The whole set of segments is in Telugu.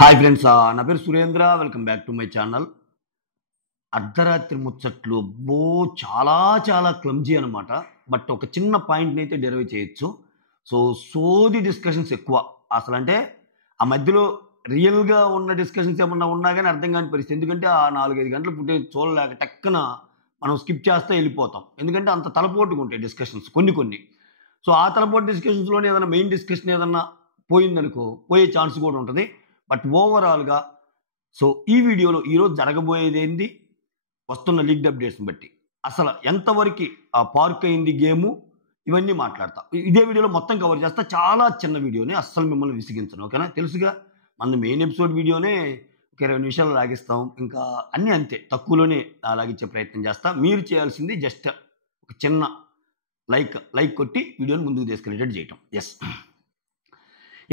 హాయ్ ఫ్రెండ్స్, నా పేరు Surendra. Welcome back to my channel. అర్ధరాత్రి ముచ్చట్లు చాలా చాలా క్లమ్జీ అనమాట. బట్ ఒక చిన్న పాయింట్ని అయితే డెరైవ్ చేయొచ్చు. సోది డిస్కషన్స్ ఎక్కువ. అసలు అంటే ఆ మధ్యలో రియల్గా ఉన్న డిస్కషన్స్ ఏమన్నా ఉన్నా కానీ అర్థం కాని పరిస్థితి. ఎందుకంటే ఆ 4-5 గంటలు ఫుటేజ్ చూడలేక టక్కన మనం స్కిప్ చేస్తే వెళ్ళిపోతాం. ఎందుకంటే అంత తలపోటుగా ఉంటాయి డిస్కషన్స్ కొన్ని. ఆ తలపోటు డిస్కషన్స్లోనే ఏదైనా మెయిన్ డిస్కషన్ ఏదన్నా పోయిందనుకో, పోయే ఛాన్స్ కూడా ఉంటుంది. బట్ ఓవరాల్గా ఈ వీడియోలో ఈరోజు జరగబోయేది ఏంది, వస్తున్న లీగ్డ్ అప్డేట్స్ని బట్టి అసలు ఎంతవరకు ఆ పార్క్ అయింది గేము, ఇవన్నీ మాట్లాడతా. ఇదే వీడియోలో మొత్తం కవర్ చేస్తా. చాలా చిన్న వీడియోనే, అస్సలు మిమ్మల్ని విసిగించను. ఓకేనా? తెలుసుగా మన మెయిన్ ఎపిసోడ్ వీడియోనే ఒక 20 నిమిషాలు లాగిస్తాం. ఇంకా అన్నీ అంతే, తక్కువలోనే లాగించే ప్రయత్నం చేస్తా. మీరు చేయాల్సింది జస్ట్ ఒక చిన్న లైక్ కొట్టి వీడియోని ముందుకు తీసుకెళ్ళేటట్టు చేయటం. ఎస్,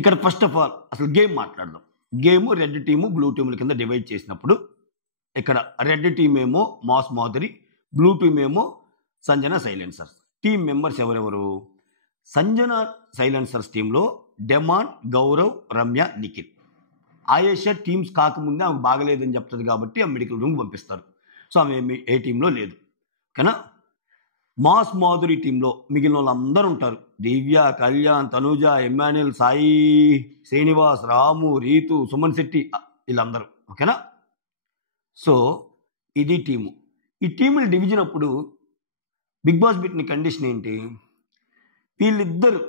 ఇక్కడ ఫస్ట్ ఆఫ్ ఆల్ అసలు గేమ్ మాట్లాడదాం. గేమ్ రెడ్ టీము బ్లూ టీముల కింద డివైడ్ చేసినప్పుడు ఇక్కడ రెడ్ టీమ్ ఏమో మాస్ మాధురి, బ్లూ టీమ్ ఏమో సంజన సైలెన్సర్స్. టీమ్ మెంబర్స్ ఎవరెవరు? సంజన సైలెన్సర్స్ టీంలో డెమాన్, గౌరవ్, రమ్య, నిఖిల్. ఆయేషా టీమ్స్ కాకముందే ఆమెకు బాగలేదని చెప్తుంది కాబట్టి ఆ మెడికల్ రూమ్ పంపిస్తారు. ఆమె ఏ టీంలో లేదు. ఓకేనా? మాస్ మాధురి టీంలో మిగిలిన వాళ్ళందరూ ఉంటారు. దివ్య, కళ్యాణ్, తనూజ, ఎమ్మాన్యుల్, సాయి, శ్రీనివాస్, రాము, రీతు, సుమన్ శెట్టి, వీళ్ళందరూ. ఓకేనా? ఇది టీము. ఈ టీములు డివిజన్ అప్పుడు బిగ్ బాస్ పెట్టిన కండిషన్ ఏంటి? వీళ్ళిద్దరు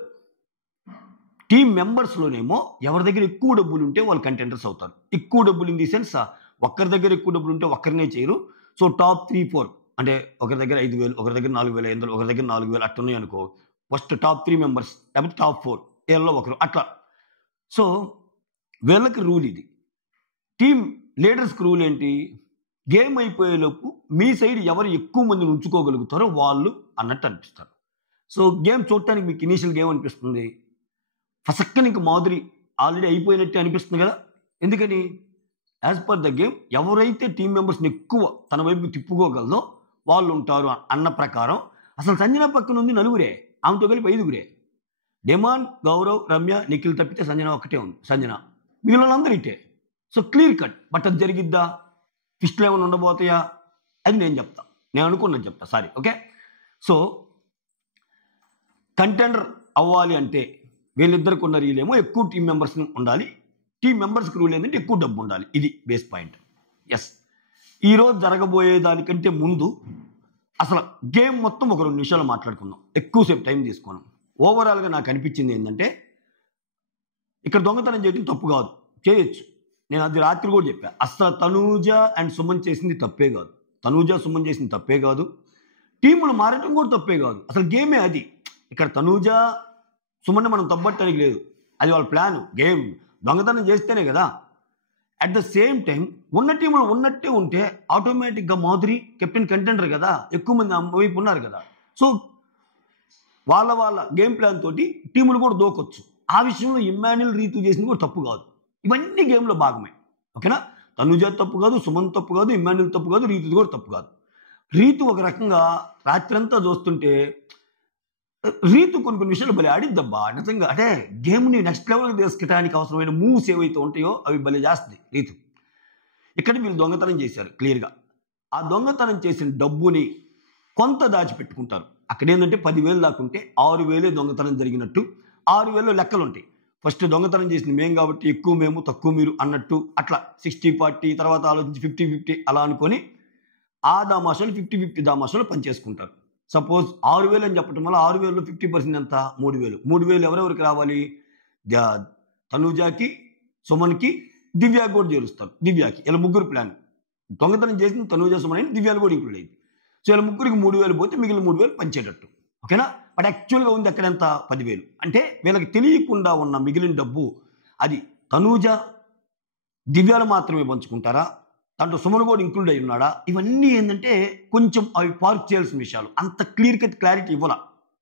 టీం మెంబర్స్లోనేమో ఎవరి దగ్గర ఎక్కువ డబ్బులు ఉంటే వాళ్ళు కంటెండర్స్ అవుతారు. ఎక్కువ డబ్బులు ఇన్ ది సెన్స్ ఒక్కరి దగ్గర ఎక్కువ డబ్బులు ఉంటే ఒక్కరినే చేయరు. టాప్ 3-4 అంటే ఒకరి దగ్గర 5,000, ఒకరి దగ్గర 4,500, ఒకరి దగ్గర 4,000 అట్టున్నాయి అనుకో, ఫస్ట్ టాప్ 3 మెంబర్స్ లేకపోతే టాప్ 4 వీళ్ళలో ఒకరు అట్లా. వీళ్ళకి రూల్ ఇది. టీమ్ లీడర్స్కి రూల్ ఏంటి? గేమ్ అయిపోయేలోపు మీ సైడ్ ఎవరు ఎక్కువ మందిని ఉంచుకోగలుగుతారో వాళ్ళు అన్నట్టు అనిపిస్తారు. గేమ్ చూడటానికి మీకు ఇనీషియల్ గేమ్ అనిపిస్తుంది, ఫసక్కని ఇంక మాధురి ఆల్రెడీ అయిపోయినట్టే అనిపిస్తుంది కదా. ఎందుకని? యాజ్ పర్ ద గేమ్ ఎవరైతే టీం మెంబర్స్ని ఎక్కువ తన వైపు తిప్పుకోగలదో వాళ్ళు ఉంటారు అన్న ప్రకారం అసలు సంజన పక్కన ఉంది నలుగురే, ఆమెతో కలిపి 5గురే. డెమాన్, గౌరవ్, రమ్య, నిఖిల్ తప్పితే సంజన ఒక్కటే ఉంది. సంజన మిగిలిన వాళ్ళందరూ ఇట్టే. Clear cut. బట్ అది జరిగిద్దా? ట్విస్ట్లు ఏమైనా ఉండబోతాయా? అది నేను చెప్తా, నేను అనుకున్నది చెప్తా. సారీ. ఓకే. కంటెండర్ అవ్వాలి అంటే వీళ్ళిద్దరికి ఉన్న రీలేమో ఎక్కువ టీం మెంబర్స్ ఉండాలి. టీం మెంబర్స్కి రూల్ ఏంటంటే ఎక్కువ డబ్బు ఉండాలి. ఇది బేస్ పాయింట్. ఎస్, ఈరోజు జరగబోయే దానికంటే ముందు అసలు గేమ్ మొత్తం ఒక 2 నిమిషాలు మాట్లాడుకుందాం, ఎక్కువసేపు టైం తీసుకున్నాం. ఓవరాల్గా నాకు అనిపించింది ఏంటంటే ఇక్కడ దొంగతనం చేయడం తప్పు కాదు, చేయొచ్చు. నేను అది రాత్రి కూడా చెప్పా. అసలు తనూజ అండ్ సుమన్ చేసింది తప్పే కాదు. తనూజ, సుమన్ చేసింది తప్పే కాదు. టీములు మారటం కూడా తప్పే కాదు. అసలు గేమే అది. ఇక్కడ తనూజ, సుమన్ మనం తప్పట్టడానికి లేదు. అది వాళ్ళ ప్లాన్. గేమ్ దొంగతనం చేస్తేనే కదా. అట్ ద సేమ్ టైం ఉన్న టీములు ఉన్నట్టే ఉంటే ఆటోమేటిక్గా మాధురి కెప్టెన్ కంటెండర్ కదా, ఎక్కువ మంది వైపు ఉన్నారు కదా. వాళ్ళ గేమ్ ప్లాన్ తోటి టీములు కూడా దూకొచ్చు. ఆ విషయంలో ఇమ్మాన్యుల్, రీతు చేసింది కూడా తప్పు కాదు. ఇవన్నీ గేమ్లో భాగమే. ఓకేనా? తనుజ తప్పు కాదు, సుమన్ తప్పు కాదు, ఇమ్మాన్యుల్ తప్పు కాదు, రీతు కూడా తప్పు కాదు. రీతు ఒక రకంగా రాత్రంతా చూస్తుంటే రీతు కొన్ని విషయాలు భలే ఆడిద్దబ్బా నిజంగా. అంటే గేమ్ని నెక్స్ట్ లెవెల్కి తీసుకెళ్ళడానికి అవసరమైన మూవ్స్ ఏవైతే ఉంటాయో అవి భలే చేస్తుంది రీతు. ఇక్కడ వీళ్ళు దొంగతనం చేశారు క్లియర్గా. ఆ దొంగతనం చేసిన డబ్బుని కొంత దాచిపెట్టుకుంటారు. అక్కడ ఏంటంటే 10,000 దాకుంటే 6,000 దొంగతనం జరిగినట్టు 6,000 లెక్కలు ఉంటాయి. ఫస్ట్ దొంగతనం చేసింది మేము కాబట్టి ఎక్కువ మేము తక్కువ మీరు అన్నట్టు అట్లా 60-40, తర్వాత ఆలోచించి 50-50 అలా అనుకొని ఆ దామాషాలు 50-50 దామాషాలు పనిచేసుకుంటారు. సపోజ్ 6,000 అని చెప్పడం వల్ల 6,000లో 50% ఎంత? 3,000. 3,000 ఎవరెవరికి రావాలి? తనూజాకి, సుమన్కి, దివ్యాకి కూడా చేరుస్తారు. దివ్యాకి ఇలా ముగ్గురు ప్లాన్. దొంగతనం చేసింది తనూజ, సుమన్ అని దివ్యాలు కూడా ఇంక్లూడ్ అయింది. ఇలా ముగ్గురికి 3,000 పోతే మిగిలిన 3,000 పంచేటట్టు. ఓకేనా? బట్ యాక్చువల్గా ఉంది అక్కడ ఎంత? 10,000. అంటే వీళ్ళకి తెలియకుండా ఉన్న మిగిలిన డబ్బు అది తనూజ, దివ్యాలు మాత్రమే పంచుకుంటారా? దాంట్లో సుమన్ కూడా ఇంక్లూడ్ అయి ఉన్నాడా? ఇవన్నీ ఏంటంటే కొంచెం అవి పార్క్ చేయాల్సిన విషయాలు. అంత క్లియర్ కట్ క్లారిటీ ఇవ్వాల.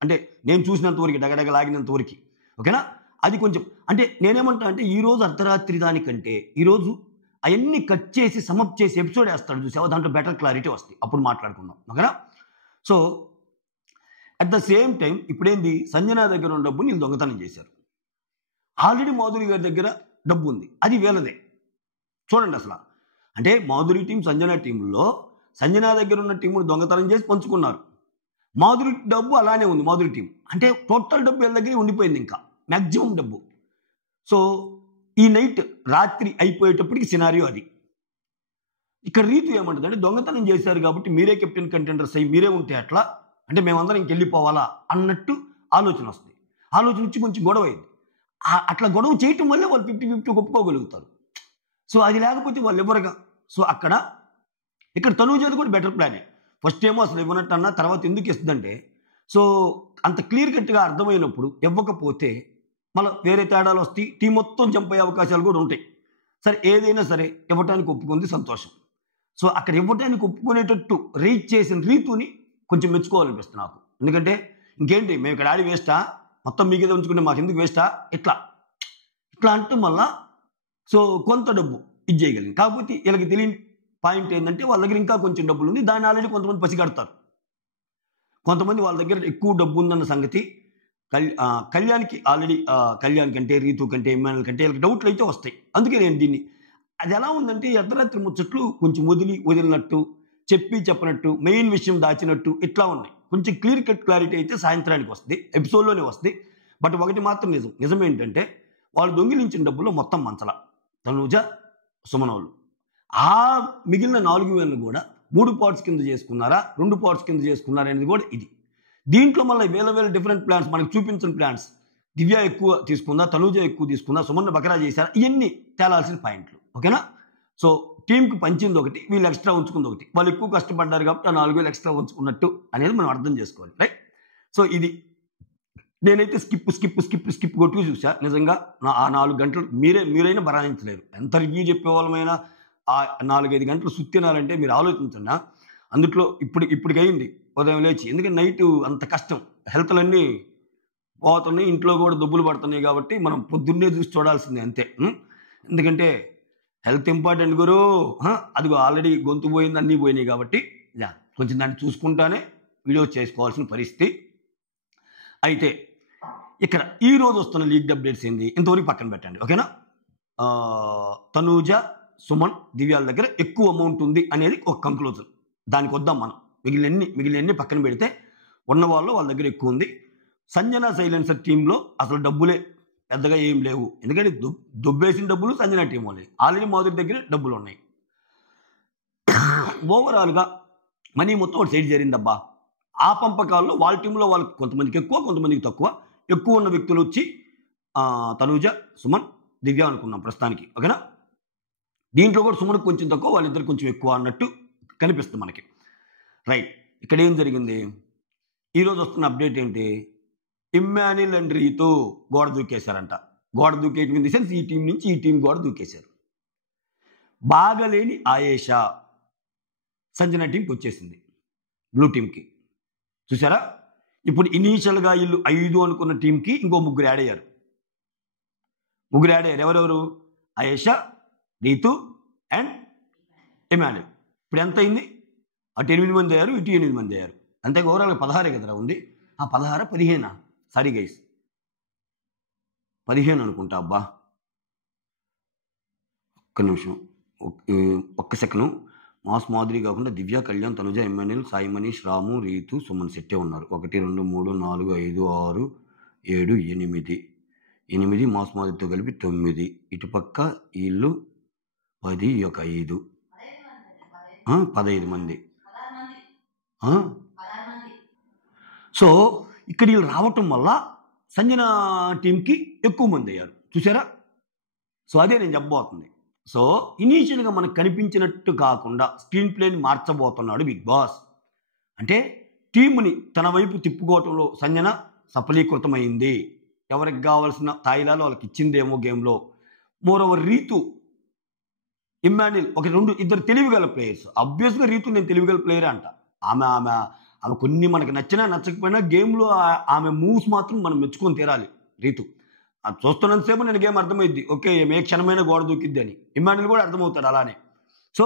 అంటే నేను చూసినంత వరకు, డగడగ లాగినంత వరకు. ఓకేనా? అది కొంచెం అంటే నేనేమంటా అంటే ఈరోజు అర్ధరాత్రి దానికంటే ఈరోజు అవన్నీ కట్ చేసి సమప్ చేసి ఎపిసోడ్ వేస్తాడు చూసావా, దాంట్లో బెటర్ క్లారిటీ వస్తాయి. అప్పుడు మాట్లాడుకుందాం. ఓకేనా? అట్ ద సేమ్ టైం ఇప్పుడేంది, సంజన దగ్గర ఉన్న డబ్బుని వీళ్ళు దొంగతనం చేశారు. ఆల్రెడీ మాధురి గారి దగ్గర డబ్బు ఉంది, అది వీళ్ళదే. చూడండి అసలు. అంటే మాధురి టీం సంజన టీంలో సంజన దగ్గర ఉన్న టీమును దొంగతనం చేసి పంచుకున్నారు. మాధురి డబ్బు అలానే ఉంది. మాధురి టీం అంటే టోటల్ డబ్బు వీళ్ళ దగ్గరే ఉండిపోయింది, ఇంకా మ్యాక్సిమం డబ్బు. సో ఈ నైట్ రాత్రి అయిపోయేటప్పటికి సినారియో అది. ఇక్కడ రీతు ఏమంటుందంటే దొంగతనం చేశారు కాబట్టి మీరే కెప్టెన్ కంటెండర్స్ అయ్యి మీరే ఉంటే అట్లా, అంటే మేమందరం ఇంకెళ్ళిపోవాలా అన్నట్టు ఆలోచన వస్తుంది. ఆలోచన వచ్చి కొంచెం గొడవ అయింది. అట్లా గొడవ చేయటం వల్లే వాళ్ళు 50-50 ఒప్పుకోగలుగుతారు. సో అది లేకపోతే వాళ్ళు ఎవరుగా. సో ఇక్కడ తనూజది కూడా బెటర్ ప్లానే. ఫస్ట్ ఏమో అసలు ఇవ్వనట్టు అన్న, తర్వాత ఎందుకు ఇస్తుందంటే సో అంత క్లియర్ కట్గా అర్థమైనప్పుడు ఇవ్వకపోతే మళ్ళీ వేరే తేడాలు వస్తాయి, టీం మొత్తం జంప్ అయ్యే అవకాశాలు కూడా ఉంటాయి. సరే ఏదైనా సరే ఇవ్వటానికి ఒప్పుకుంది, సంతోషం. సో అక్కడ ఇవ్వటానికి ఒప్పుకునేటట్టు రీచ్ చేసిన రీతుని కొంచెం మెచ్చుకోవాలనిపిస్తుంది నాకు. ఎందుకంటే ఇంకేంటి మేము ఇక్కడ ఆడి వేస్టా, మొత్తం మీకేదో ఉంచుకుంటే మాకు ఎందుకు వేస్టా, ఇట్లా అంటూ మళ్ళా సో కొంత డబ్బు ఇది చేయగలిగింది. కాకపోతే వీళ్ళకి తెలియని పాయింట్ ఏంటంటే వాళ్ళ దగ్గర ఇంకా కొంచెం డబ్బులు ఉంది, దాన్ని ఆల్రెడీ కొంతమంది పసిగడతారు. కొంతమంది వాళ్ళ దగ్గర ఎక్కువ డబ్బు ఉందన్న సంగతి కళ్యాణ్కి ఆల్రెడీ, కళ్యాణ్ కంటే రీతు కంటే ఇమ్మానుయల్ కంటే వీళ్ళకి డౌట్లు అయితే వస్తాయి. అందుకే నేను దీన్ని అది ఎలా ఉందంటే అర్ధరాత్రి ముచ్చట్లు కొంచెం వదిలినట్టు, చెప్పినట్టు, మెయిన్ విషయం దాచినట్టు ఇట్లా ఉన్నాయి. కొంచెం క్లియర్ కట్ క్లారిటీ అయితే సాయంత్రానికి వస్తుంది, ఎపిసోడ్లోనే వస్తుంది. బట్ ఒకటి మాత్రం నిజం ఏంటంటే వాళ్ళు దొంగిలించిన డబ్బులో మొత్తం మంచల తనూజ సుమనోళ్ళు. ఆ మిగిలిన 4,000 కూడా 3 పార్ట్స్ కింద చేసుకున్నారా, 2 పార్ట్స్ కింద చేసుకున్నారా అనేది కూడా ఇది. దీంట్లో మళ్ళీ వేల డిఫరెంట్ ప్లాన్స్, మనకు చూపించిన ప్లాన్స్. దివ్య ఎక్కువ తీసుకుందా, తనూజ ఎక్కువ తీసుకుందా, సుమన్ బకరా చేశారా, ఇవన్నీ తేలాల్సిన పాయింట్లు. ఓకేనా. సో టీంకి పంచింది ఒకటి, వీళ్ళు ఎక్స్ట్రా ఉంచుకుంది ఒకటి. వాళ్ళు ఎక్కువ కష్టపడ్డారు కాబట్టి ఆ 4,000 ఎక్స్ట్రా ఉంచుకున్నట్టు అనేది మనం అర్థం చేసుకోవాలి, రైట్. సో ఇది నేనైతే స్కిప్ కొట్టుకు చూసా. నిజంగా ఆ 4 గంటలు మీరైనా భరాయించలేరు. ఎంత రివ్యూ చెప్పేవాళ్ళమైనా ఆ 4-5 గంటలు సుత్తినారంటే మీరు ఆలోచించండి. అందుట్లో ఇప్పటికయింది ఉదయం లేచి, ఎందుకంటే నైట్ అంత కష్టం, హెల్త్లన్నీ పోతున్నాయి, ఇంట్లో కూడా దొబ్బులు పడుతున్నాయి కాబట్టి మనం పొద్దున్నే చూసి చూడాల్సిందే అంతే. ఎందుకంటే హెల్త్ ఇంపార్టెంట్ గురు. అదిగో ఆల్రెడీ గొంతు పోయింది, అన్నీ పోయినాయి కాబట్టి కొంచెం దాన్ని చూసుకుంటానే వీడియో చేసుకోవాల్సిన పరిస్థితి. అయితే ఇక్కడ ఈ రోజు వస్తున్న లీగ్ అప్డేట్స్ ఏంది ఇంతవరకు పక్కన పెట్టండి, ఓకేనా. తనూజ, సుమన్, దివ్యాల దగ్గర ఎక్కువ అమౌంట్ ఉంది అనేది ఒక కంక్లూజన్. దానికి వద్దాం మనం. మిగిలినన్ని పక్కన పెడితే ఉన్న వాళ్ళ దగ్గర ఎక్కువ ఉంది. సంజన సైలెన్సర్ టీంలో అసలు డబ్బులే పెద్దగా ఏం లేవు, ఎందుకంటే దొబ్బేసిన డబ్బులు సంజన టీం వాళ్ళే. ఆల్రెడీ మాధురి దగ్గర డబ్బులు ఉన్నాయి. ఓవరాల్గా మనీ మొత్తం ఒక సైడ్ జరిగిందబ్బా. ఆ పంపకాల్లో వాళ్ళ టీంలో వాళ్ళకి కొంతమందికి ఎక్కువ, కొంతమందికి తక్కువ. ఎక్కువ ఉన్న వ్యక్తులు వచ్చి తనూజ, సుమన్, దివ్య అనుకున్నాం ప్రస్తుతానికి, ఓకేనా. దీంట్లో కూడా సుమన్కి కొంచెం తక్కువ, వాళ్ళిద్దరు కొంచెం ఎక్కువ అన్నట్టు కనిపిస్తుంది మనకి, రైట్. ఇక్కడ ఏం జరిగింది, ఈరోజు వస్తున్న అప్డేట్ ఏంటి, ఇమ్మాన్యుయల్ అండ్ రీతు గోడ దూకేశారంట. గోడ దూకేయడం ఇన్ ది సెన్స్ ఈ టీం నుంచి ఈ టీం గోడ దూకేశారు. బాగలేని ఆయేషా సంజన టీంకి వచ్చేసింది, బ్లూ టీంకి. చూసారా, ఇప్పుడు ఇనీషియల్గా వీళ్ళు 5 అనుకున్న టీంకి ఇంకో 3 యాడ్ అయ్యారు. ఎవరెవరు, ఆయేషా, రీతు అండ్ ఇమ్మాన్యుయల్. ఇప్పుడు ఎంత అయింది, అటు 8 మంది అయ్యారు, ఇటు 8 మంది అయ్యారు. అంతే ఓవరాల్గా 16 కదరా ఉంది. 16 15 సారీ గైస్, 15 అనుకుంటా. అబ్బా ఒక్క నిమిషం, ఒక్క సెకండ్. మాస్ మాధురి కాకుండా దివ్య, కళ్యాణ్, తనుజ, ఇమ్మాన్యుయల్, సాయి మనీష్, రాము, రీతు, సుమన్ సెట్టే ఉన్నారు. 1 2 3 4 5 6 7 8 మాస్ మాధురితో కలిపి 9. ఇటుపక్క వీళ్ళు 10, 5 15 మంది. సో ఇక్కడ వీళ్ళు రావటం వల్ల సంజన టీంకి ఎక్కువ మంది అయ్యారు, చూసారా. సో అదే నేను చెప్పబోతుంది. సో ఇనీషియల్గా మనకు కనిపించినట్టు కాకుండా స్క్రీన్ ప్లేని మార్చబోతున్నాడు బిగ్ బాస్. అంటే టీముని తన వైపు తిప్పుకోవటంలో సంజన సఫలీకృతమైంది. ఎవరికి కావాల్సిన తాయిలాలు వాళ్ళకి ఇచ్చిందేమో గేమ్లో. మోరోవర్ రీతు, ఇమ్మాన్యుయల్, 2 తెలివిగల ప్లేయర్స్. అబ్వియస్గా రీతు నేను తెలివిగల ప్లేయరే అంట. ఆమె కొన్ని మనకు నచ్చినా నచ్చకపోయినా గేమ్లో ఆమె మూవ్స్ మాత్రం మనం మెచ్చుకొని తీరాలి. రీతు అది చూస్తున్నంతసేపు నేను గేమ్ అర్థమైద్ది, ఓకే ఏ క్షణమైన గోడ దూకిద్ది అని. ఇమ్మాన్యుయల్ కూడా అర్థమవుతాడు అలానే. సో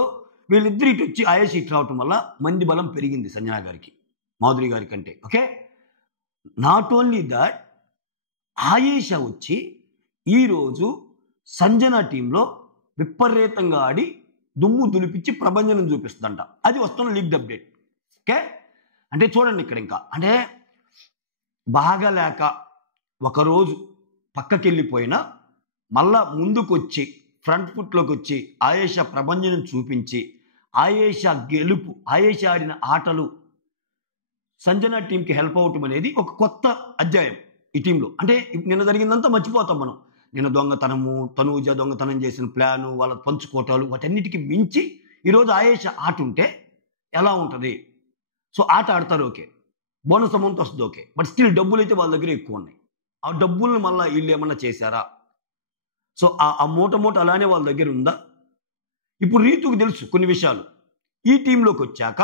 వీళ్ళిద్దరు ఇటు వచ్చి ఆయేష ఇటు రావటం వల్ల మంది బలం పెరిగింది సంజన గారికి, మాధురి గారి కంటే. Okay, not only that, Ayesha వచ్చి ఈరోజు సంజన టీంలో విపరీతంగా ఆడి దుమ్ము దులిపించి ప్రభంజనం చూపిస్తుందంట. అది వస్తున్న లీక్డ్ అప్డేట్. ఓకే, అంటే చూడండి ఇక్కడ ఇంకా అంటే బాగాలేక ఒకరోజు పక్కకెళ్ళిపోయినా మళ్ళా ముందుకొచ్చి ఫ్రంట్ ఫుట్లోకి వచ్చి ఆయేషా ప్రభంజనం చూపించి ఆయేషా గెలుపు, ఆయేషా ఆడిన ఆటలు సంజన టీంకి హెల్ప్ అవటం అనేది ఒక కొత్త అధ్యాయం ఈ టీంలో. అంటే నిన్న జరిగిందంతా మర్చిపోతాం మనం. నిన్న దొంగతనము, తనూజ దొంగతనం చేసిన ప్లాను, వాళ్ళ పంచుకోటాలు, వాటన్నిటికీ మించి ఈరోజు ఆయేషా ఆట ఉంటే ఎలా ఉంటుంది? సో ఆట ఆడతారు ఓకే, బోనస్ అమౌంట్ వస్తుంది ఓకే, బట్ స్టిల్ డబ్బులు అయితే వాళ్ళ దగ్గర ఎక్కువ ఉన్నాయి. ఆ డబ్బుల్ని మళ్ళీ వీళ్ళు ఏమన్నా చేశారా? సో ఆ మూట అలానే వాళ్ళ దగ్గర ఉందా? ఇప్పుడు రీతుకు తెలుసు కొన్ని విషయాలు. ఈ టీంలోకి వచ్చాక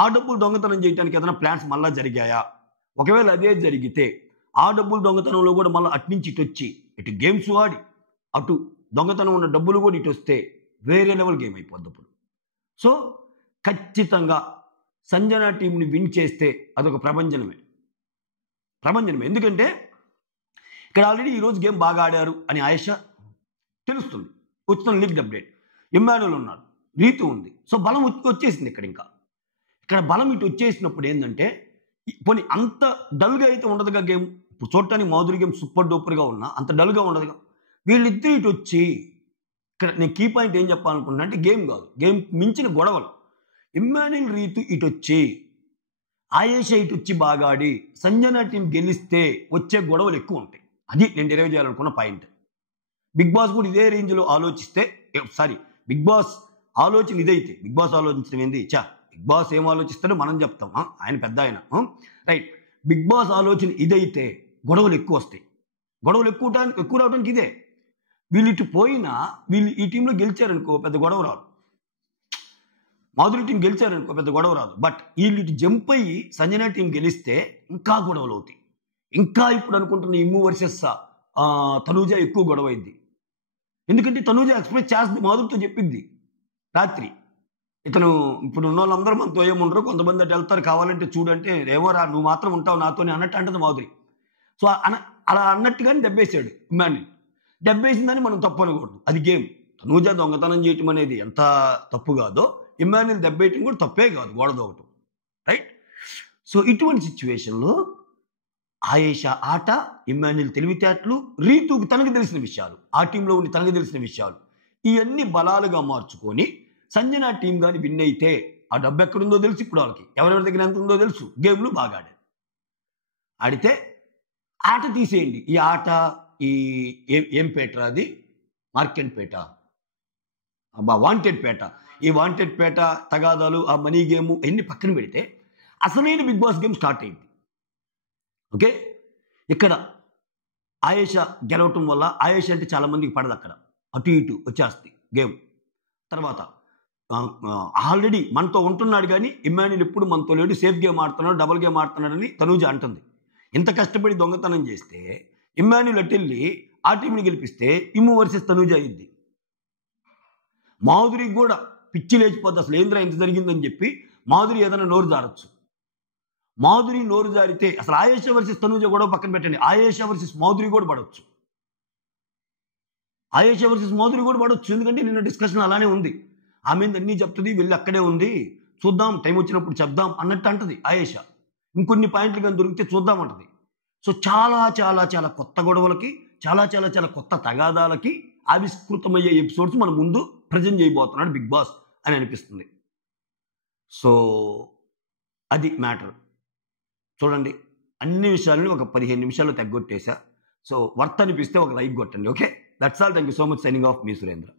ఆ డబ్బులు దొంగతనం చేయడానికి ఏదైనా ప్లాన్స్ మళ్ళీ జరిగాయా? ఒకవేళ అదే జరిగితే ఆ డబ్బులు దొంగతనంలో కూడా మళ్ళీ అట్నుంచి ఇటు వచ్చి ఇటు గేమ్స్ ఆడి అటు దొంగతనం ఉన్న డబ్బులు కూడా ఇటు వస్తే వేరే లెవెల్ గేమ్ అయిపోద్ది అప్పుడు. సో ఖచ్చితంగా సంజన టీంని విన్ చేస్తే అదొక ప్రభంజనమే. ఎందుకంటే ఇక్కడ ఆల్రెడీ ఈరోజు గేమ్ బాగా ఆడారు అని ఆయేషా తెలుస్తుంది. వచ్చిన లీక్డ్ అప్డేట్. ఇమ్మాన్యుల్ ఉన్నాడు, రీతు ఉంది. సో బలం వచ్చేసింది ఇక్కడ బలం ఇటు వచ్చేసినప్పుడు ఏంటంటే పోనీ అంత డల్గా అయితే ఉండదుగా గేమ్. ఇప్పుడు చూడటానికి మాధురి గేమ్ సూపర్ డూపర్గా ఉన్నా అంత డల్గా ఉండదుగా. వీళ్ళిద్దరు ఇటు వచ్చి ఇక్కడ నేను కీ పాయింట్ ఏం చెప్పాలనుకుంటున్నా అంటే గేమ్ కాదు, గేమ్ మించిన గొడవలు. ఇమ్మాన్యుల్ రీతు ఇటు వచ్చి ఆయేషా ఇటు వచ్చి బాగా ఆడి సంజన టీం గెలిస్తే వచ్చే గొడవలు ఎక్కువ ఉంటాయి. అది నేను డెరైవ్ చేయాలనుకున్న పాయింట్. బిగ్ బాస్ కూడా ఇదే రేంజ్లో ఆలోచిస్తే, బిగ్ బాస్ ఆలోచన ఇదైతే, బిగ్ బాస్ ఆలోచించడం ఏంది? బిగ్ బాస్ ఏం ఆలోచిస్తాడో మనం చెప్తాం, ఆయన పెద్ద ఆయన, రైట్. బిగ్ బాస్ ఆలోచన ఇదైతే గొడవలు ఎక్కువ వస్తాయి. గొడవలు ఎక్కువ రావడానికి ఇదే. వీళ్ళు ఇటు పోయినా వీళ్ళు ఈ టీంలో గెలిచారనుకో పెద్ద గొడవ రాదు. మాధురి టీం గెలిచారనుకో పెద్ద గొడవ రాదు. బట్ వీళ్ళు ఇటు జంప్ అయ్యి సంజన టీం గెలిస్తే ఇంకా గొడవలు అవుతాయి. ఇంకా ఇప్పుడు అనుకుంటున్న ఇమ్ము వర్సెస్ తనూజ ఎక్కువ గొడవ అయింది. ఎందుకంటే తనూజ ఎక్స్ప్రెస్ చేస్తుంది, మాధురితో చెప్పింది రాత్రి. ఇతను ఇప్పుడు ఉన్న వాళ్ళందరూ మనతో ఏముండరు, కొంతమంది అటు వెళ్తారు, కావాలంటే చూడంటే ఏమోరా నువ్వు మాత్రం ఉంటావు నాతోనే అన్నట్టు అంటుంది మాధురి. సో అలా అన్నట్టుగానే దెబ్బేశాడు ఇమ్మాన్యుల్. దెబ్బేసిందని మనం తప్పు అనకూడదు, అది గేమ్. తనూజ దొంగతనం చేయటం అనేది ఎంత తప్పు కాదో ఇమ్మాన్యుల్ దెబ్బేయటం కూడా తప్పే కాదు, గోడదోగటం, రైట్. సో ఇటువంటి సిచ్యువేషన్లో ఆయేషా ఆట, ఇమ్మాన్యుల్ తెలివితేటలు, రీతుకు తనకు తెలిసిన విషయాలు, ఆ టీంలో ఉండి తనకు తెలిసిన విషయాలు, ఇవన్నీ బలాలుగా మార్చుకొని సంజన టీం కానీ విన్ అయితే ఆ డబ్బు ఎక్కడుందో తెలుసు ఇప్పుడు వాళ్ళకి, ఎవరెవరి దగ్గర ఎంత ఉందో తెలుసు. గేమ్లు బాగా ఆడితే ఆట తీసేయండి. ఈ ఆట ఏం పేట అది, మార్కెట్ పేట, వాంటెడ్ పేట. ఈ వాంటెడ్ పేట, తగాదాలు, ఆ మనీ గేమ్ ఎన్ని పక్కన పెడితే అసలైన బిగ్ బాస్ గేమ్ స్టార్ట్ అయింది. ఓకే, ఇక్కడ ఆయేషా గెలవటం వల్ల, ఆయేషా అంటే చాలా మందికి పడదు, అక్కడ అటు ఇటు వచ్చేస్తుంది గేమ్. తర్వాత ఆల్రెడీ మనతో ఉంటున్నాడు కానీ ఇమ్మాన్యుల్ ఎప్పుడు మనతో లేడు, సేఫ్ గేమ్ ఆడుతున్నాడు, డబుల్ గేమ్ ఆడుతున్నాడని తనూజ అంటుంది. ఇంత కష్టపడి దొంగతనం చేస్తే ఇమ్మాన్యుల్ అటు వెళ్ళి ఆ టీంని గెలిపిస్తే ఇమ్ము వర్సెస్ తనూజ అయింది. మాధురికి కూడా పిచ్చి లేచిపోద్ది, అసలు ఏంద్రా ఇంత జరిగిందని చెప్పి మాధురి ఏదైనా నోరు జారచ్చు. మాధురి నోరు జారితే అసలు ఆయేషా వర్సెస్ తనూజ కూడా పక్కన పెట్టండి, ఆయేషా వర్సెస్ మాధురి కూడా పడవచ్చు. ఆయేషా వర్సెస్ మాధురి కూడా పడవచ్చు, ఎందుకంటే నిన్న డిస్కషన్ అలానే ఉంది. ఆమె అన్నీ చెప్తుంది, వెళ్ళి అక్కడే ఉంది, చూద్దాం టైం వచ్చినప్పుడు చెప్దాం అన్నట్టు అంటది ఆయేషా. ఇంకొన్ని పాయింట్లు కానీ దొరికితే చూద్దాం అంటది. సో చాలా చాలా చాలా కొత్త గొడవలకి, చాలా చాలా చాలా కొత్త తగాదాలకి ఆవిష్కృతమయ్యే ఎపిసోడ్స్ మన ముందు ప్రజెంట్ చేయబోతున్నాడు బిగ్ బాస్ అని అనిపిస్తుంది. సో అది మ్యాటర్. చూడండి, అన్ని విషయాలని ఒక 15 నిమిషాల్లో తగ్గొట్టేశా. సో వర్త్ అనిపిస్తే ఒక లైక్ కొట్టండి. Okay, that's all. Thank you so much. Signing off, me Surendra.